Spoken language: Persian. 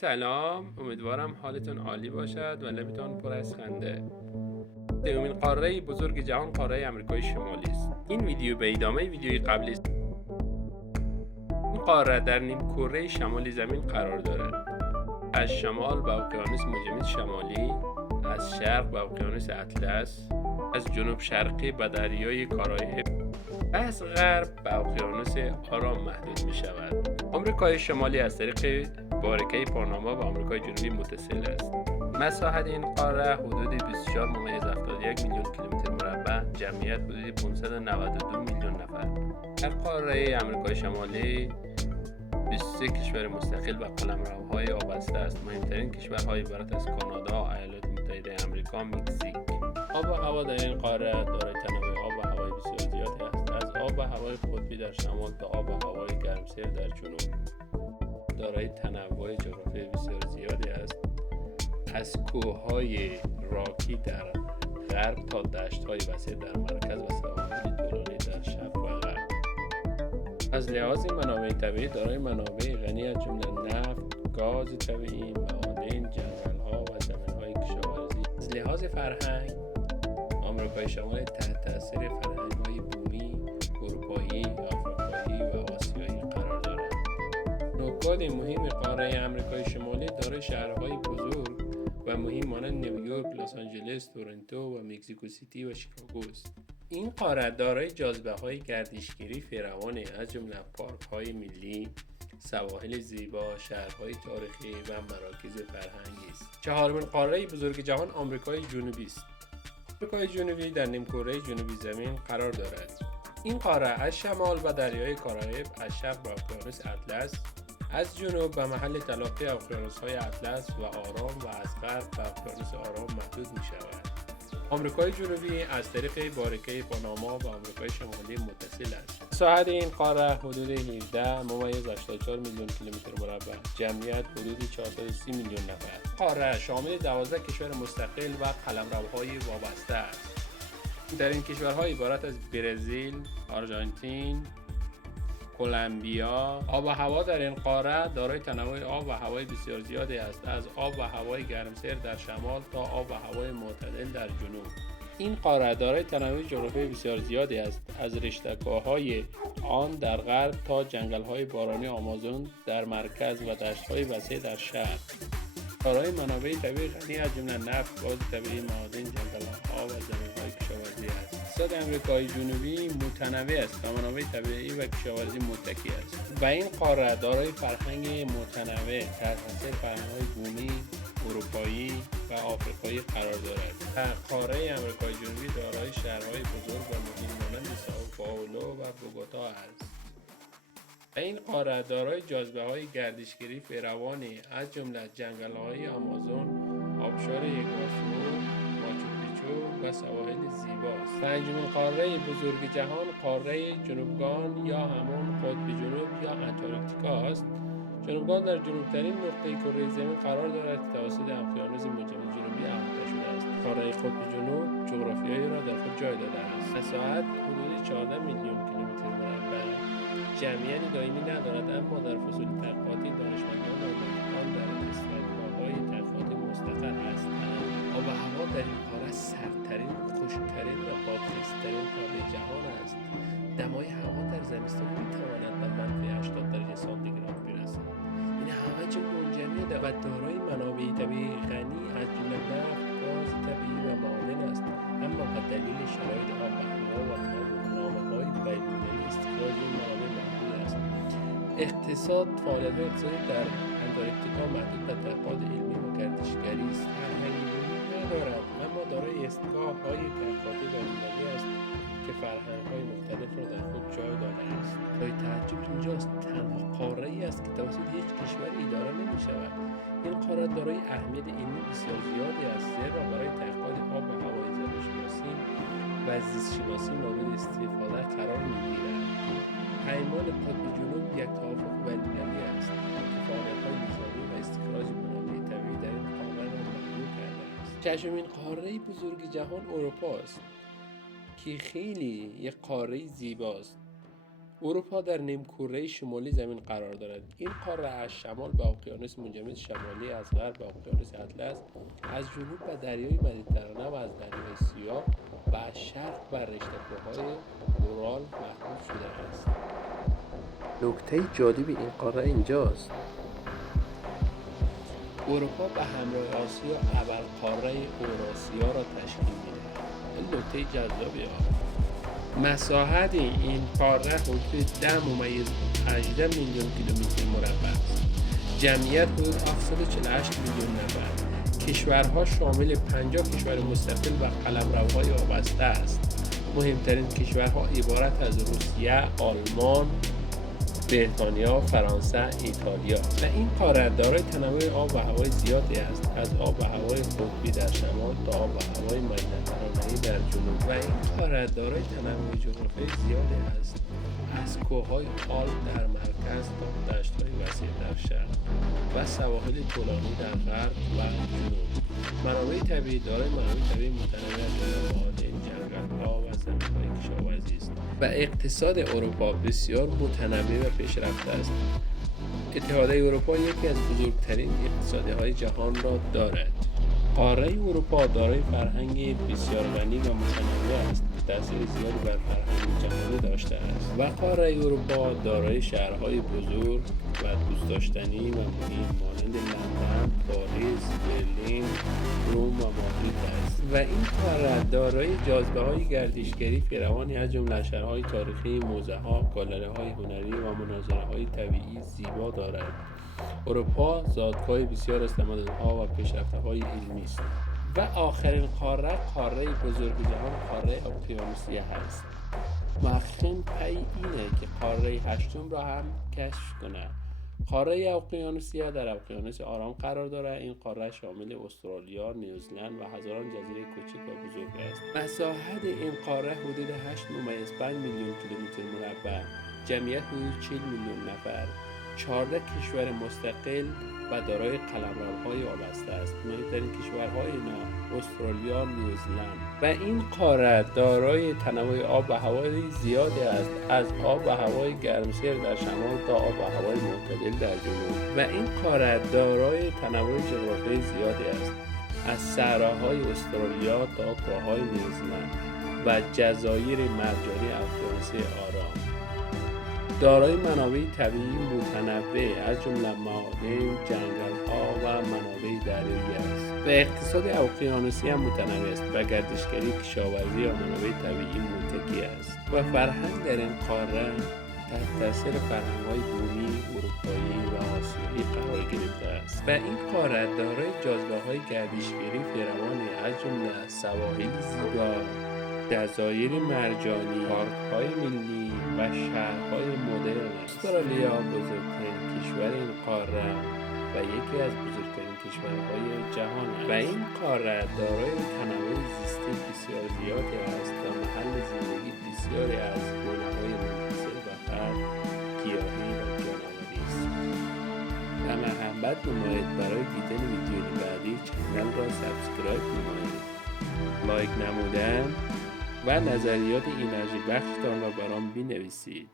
سلام، امیدوارم حالتون عالی باشد و لبتان پر از خنده. سومین قاره بزرگ جهان قاره آمریکای شمالی است. این ویدیو به ادامه ویدیوی قبلی است. این قاره در نیمکره شمالی زمین قرار دارد. از شمال به اقیانوس مجمد شمالی، از شرق به اقیانوس اطلس، از جنوب شرقی به دریای کارائیب و از غرب به اقیانوس آرام محدود می شود. آمریکای شمالی از طریق بارکه پاناما و آمریکای جنوبی متصل است. مساحت این قاره حدود 24.71 میلیون کیلومتر مربع، جمعیت حدود 592 میلیون نفر. در قاره آمریکای شمالی 23 کشور مستقل و قلمروهای وابسته است. مهمترین کشورهای عبارت از کانادا، ایالات متحده آمریکا، مکزیک. آب و هوا در این قاره دارای تنوع آب و هوای بسیار زیادی است. از آب و هوای قطبی در شمال تا آب و هوای گرمسیر در جنوب. دارای تنوع جغرافیایی بسیار زیادی است. از کوههای راکی در غرب تا دشت‌های وسیع در مرکز و سواحل طولانی در شرق و غرب. از لحاظ منابع طبیعی دارای منابع غنی از جمله نفت، گاز طبیعی، معادن، جنگل‌ها و زمین‌های کشاورزی. از لحاظ فرهنگ، آمریکای شمالی تحت تاثیر فرهنگ‌های بومی، اروپایی، آفریقایی و آسیایی قرار دارد. نکات مهم قاره آمریکای شمالی دارای شهرهای بزرگ و مهم مانند نیویورک، لس آنجلس، تورنتو و مکزیکو سیتی و شیکاگو است. این قاره دارای جاذبه‌های گردشگری فراوانی از جمله پارک‌های ملی، سواحل زیبا، شهرهای تاریخی و مراکز فرهنگی است. چهارمین قاره بزرگ جهان آمریکای جنوبی است. آمریکای جنوبی در نیمکره جنوبی زمین قرار دارد. این قاره از شمال به دریای کارائیب، از شرق به اقیانوس اطلس، از جنوب به محل تلاقی اقیانوس‌های اطلس و آرام و از غرب به اقیانوس آرام محدود می شود. آمریکای جنوبی از طریق بارکه پاناما و آمریکای شمالی متصل است. مساحت این قاره حدود 17.84 میلیون کیلومتر مربع، جمعیت حدود 430 میلیون نفر. قاره شامل 12 کشور مستقل و قلمروهای وابسته است. در این کشورها عبارت از برزیل، آرژانتین، کلمبیا. آب و هوا در این قاره دارای تنوع آب و هوای بسیار زیادی است. از آب و هوای گرمسیر در شمال تا آب و هوای معتدل در جنوب. این قاره دارای تنوع جغرافیایی بسیار زیادی است. از رشته‌کوه‌های آن در غرب تا جنگل‌های بارانی آمازون در مرکز و دشت‌های وسیع در شرق. دارای منابع طبیعی غنی از جمله نفت، گاز طبیعی، معادن، جنگل‌ها و زمین‌های کشاورزی است. اقتصاد آمریکای جنوبی متنوع است و منابع طبیعی و کشاورزی متکی است. و این قاره دارای فرهنگ متنوع تحت تاثیر فرهنگ‌های بومی، اروپایی و آفریقایی قرار دارد. قاره آمریکای جنوبی دارای شهرهای بزرگ و مهم مانند سائو پائولو و بوگوتا است. این قاره دارای جاذبه‌های گردشگری فراوانی از جمله جنگل‌های آمازون، آبشار ایگواسو، ماچو و سواحل زیباست. پنجمین قاره بزرگ جهان قاره جنوبگان یا همون قطب جنوب یا انتارکتیکا است. جنوبگان در جنوبترین نقطه کره زمین قرار دارد که توسط اقیانوس مجمد جنوبی احاطه شده است. قاره قطب جنوب جغرافیایی را در خود جای داده است. مساحت حدود 14 میلیون کیلومتر مربع، جمعیت دائمی ندارد، اما در فصول تحقیقاتی دانشمندان و محققان در استراحتگاه‌های تحقیقاتی مستقر هستند. آب و هوا در این قاره سردترین، خشکترین و بادخیزترین قاره جهان است. دمای هوا در زمستان میتواند به منفی 80 درجه سانتیگراد برسد. این همه چه منجمد و دارای منابع طبیعی غنی از جمله نفت، گاز طبیعی و معادن است، اما به دلیل شرایط آب و هوا و تحمل‌نامه‌های بین‌المللی استخراج این منابع محدود است. فعالیت‌های اقتصادی در انتارکتیکا محدود به تحقیقات علمی و گردشگری است. فرهنگی بومی ندارد، اما دارای ایستگاه‌های تحقیقاتی بین‌المللی است که فرهنگ‌های مختلف را در خود جای داده است. جای تعجب اینجاست تنها قاره‌ای است که توسط هیچ کشور اداره نمی‌شود. این قاره دارای اهمیت علمی بسیار زیادی است، زیرا برای تحقیقات آب و هوای زمین‌شناسی و زیست‌شناسی مورد استفاده قرار می‌گیرد. پیمان قطب جنوب یک توافق بین‌المللی است که فعالیت‌های نظامی و استخراج منابع طبیعی در این قاره را محدود کرده است. ششمین قاره بزرگ جهان اروپا است که خیلی یک قاره زیباست. اروپا در نیمکره شمالی زمین قرار دارد. این قاره از شمال به اقیانوس منجمد شمالی، از غرب به اقیانوس اطلس، از جنوب به دریای مدیترانه و از دریای سیاه و از شرق بر رشته کوههای اورال محدود شده است. نکته جالب این قاره اینجاست. اروپا به همراه آسیا ابرقاره اوراسیا را تشکیل می‌دهد. این نکته جذابی است. مساحت این قاره حدود 10.18 میلیون کیلومتر مربع است. جمعیت حدود 748 میلیون نفر. کشورها شامل 50 کشور مستقل و قلمروهای وابسته است. مهمترین کشورها عبارت از روسیه، آلمان، بریتانیا، فرانسه، ایتالیا و این قاره دارای تنوع آب و هوای زیادی است، از آب و هوای قطبی در شمال تا آب و هوای مدیترانه‌ای در جنوب و این قاره دارای تنوع جغرافیایی زیادی است، از کوههای آلپ در مرکز تا دشت‌های وسیع در شرق و سواحل طولانی در غرب و جنوب. منابع طبیعی دارای منابع طبیعی متنوع از معادن، جنگل‌ها و زمین‌های کشاورزی است و اقتصاد اروپا بسیار متنوع و پیشرفته است. اتحادیه اروپا یکی از بزرگترین اقتصادهای جهان را دارد. قاره اروپا دارای فرهنگی بسیار غنی و متنوع است که تأثیر زیادی بر فرهنگ جهانی داشته است و قاره اروپا دارای شهرهای بزرگ و دوست داشتنی و مهم مانند لندن، پاریس، برلین، روم و مادرید است و این قاره دارای جاذبه‌های گردشگری فراوانی از جمله شهرهای تاریخی، موزه‌ها، گالری‌های هنری و مناظره‌های طبیعی زیبا دارد. اروپا زادگاه بسیار از تمدن‌ها و پیشرفت‌های علمی است. و آخرین قاره بزرگ جهان قاره اقیانوسیه است. محققین پی اینه که قاره هشتم را هم کشف کنند. قاره اقیانوسیه در اقیانوس آرام قرار دارد. این قاره شامل استرالیا، نیوزلند و هزاران جزیره کوچک و بزرگ است. مساحت این قاره حدود 8.5 میلیون کیلومتر مربع، جمعیت حدود 40 میلیون نفر، 14 کشور مستقل و دارای قلمروهای وابسته است. مهمترین کشورهای اینا استرالیا، نیوزلند و این قاره دارای تنوع آب و هوای زیادی است، از آب و هوای گرمسیر در شمال تا آب و هوای معتدل در جنوب و این قاره دارای تنوع جغرافیایی زیادی است، از صحراهای استرالیا تا کوههای نیوزلند و جزایر مرجانی اقیانوس آرام. دارای منابع طبیعی متنوع از جمله معادن، جنگل‌ها و منابع دریایی است و اقتصاد اقیانوسی هم متنوع است و گردشگری، کشاورزی و منابع طبیعی متکی است و فرهنگ در این قاره تحت تاثیر فرهنگ‌های بومی، اروپایی و آسیایی قرار گرفته است و این قاره دارای جاذبه‌های گردشگری فراوانی از جمله سواحل زیبا، جزایر مرجانی، پارک‌های ملی و شهرهای مدرن است. استرالیا بزرگترین کشور این قاره و یکی از بزرگترین کشورهای جهان است و این قاره دارای تنوع زیستی بسیار زیادی است و محل زندگی بسیاری از گونه‌های منحصر به فرد، گیاهی و جانوری است. و محبت نمایید. برای دیدن ویدیوی بعدی چنل را سابسکرایب نمایید، لایک نمودن و نظریات انرژی بخشتان را برام بنویسید.